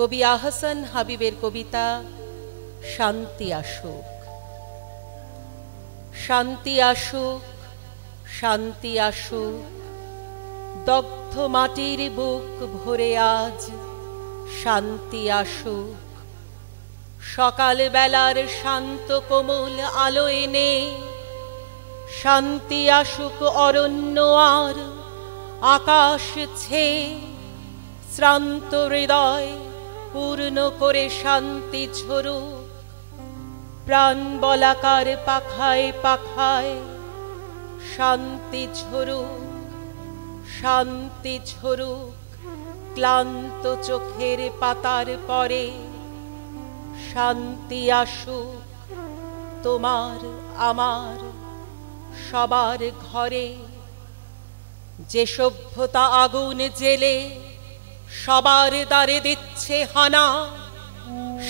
কবি আহসান হাবিবের কবিতা শান্তি আসুক। শান্তি আসুক, শান্তি আসুক, দগ্ধ মাটির বুক ভরে আজ শান্তি আসুক। সকাল বেলার শান্ত কোমল আলো এনে শান্তি আসুক অরণ্য আর আকাশ ছেয়ে। শ্রান্ত হৃদয় পূর্ণ করে শান্তি ঝরুক, প্রাণ বলাকার পাখায় পাখায় শান্তি ঝরুক, শান্তি ঝরুক। ক্লান্ত চোখের পাতার পরে শান্তি আসুক তোমার আমার সবার ঘরে। যে সভ্যতা আগুন জেলে সবার দ্বারে দিচ্ছে হানা,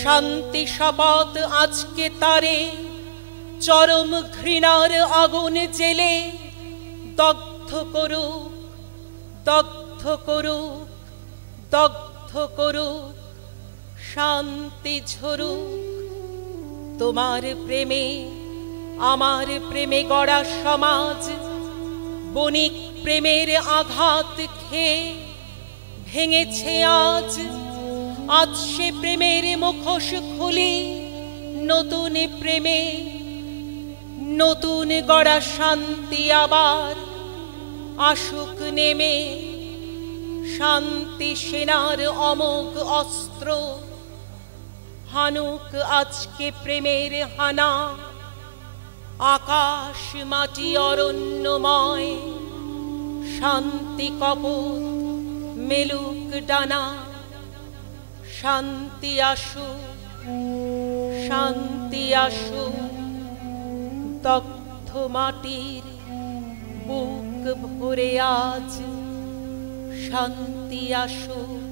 শান্তি শপথ আজকে তারে চরম ঘৃণার আগুন জেলে দগ্ধ করুক, দগ্ধ করুক, দগ্ধ করুক। শান্তি ঝরুক তোমার প্রেমে আমার প্রেমে গড়া সমাজ বণিক প্রেমের আঘাত খেয়ে ভেঙেছে আজ। আজ সে প্রেমের মুখোশ খুলি নতুন প্রেমে, নতুন গড়া শান্তি আবার আসুক নেমে। শান্তি সেনার অমোঘ অস্ত্র হানুক আজকে প্রেমের হানা। আকাশ মাটি অরণ্যময় শান্তি কপট মেলুক ডানা। শান্তি আসুক, শান্তি আসুক, দগ্ধ মাটির বুক ভরে আজ শান্তি আসুক।